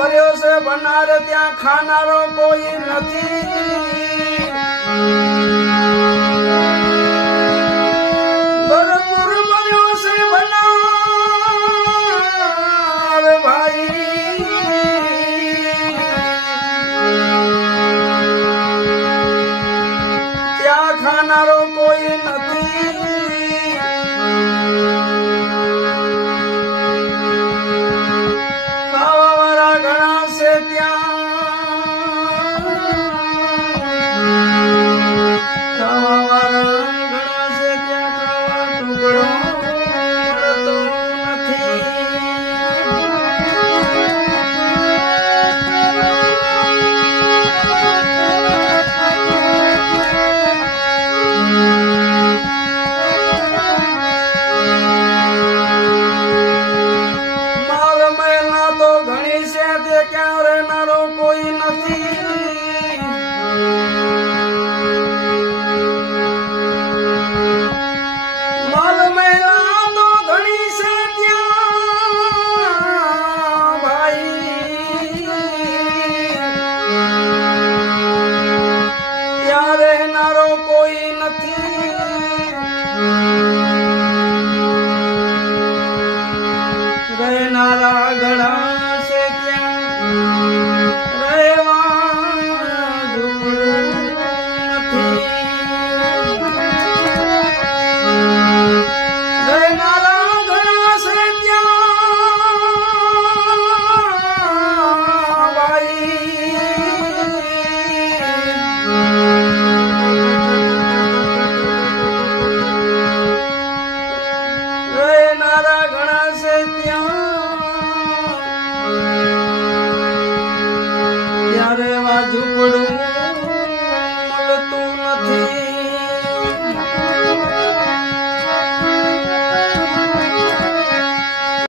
ભર્યો છે બનાર ત્યાં ખાનારો કોઈ નથી ભરપૂર ભર્યો છે બનાર ભાઈ ત્યાં ખાનારો કોઈ નથી ક્યાં રહેનારો કોઈ નથી માલ મહિલા તો ઘણી છે ત્યાં ભાઈ ત્યાં રહેનારો કોઈ નથી રહેનારા ઘણા ઝૂંપડું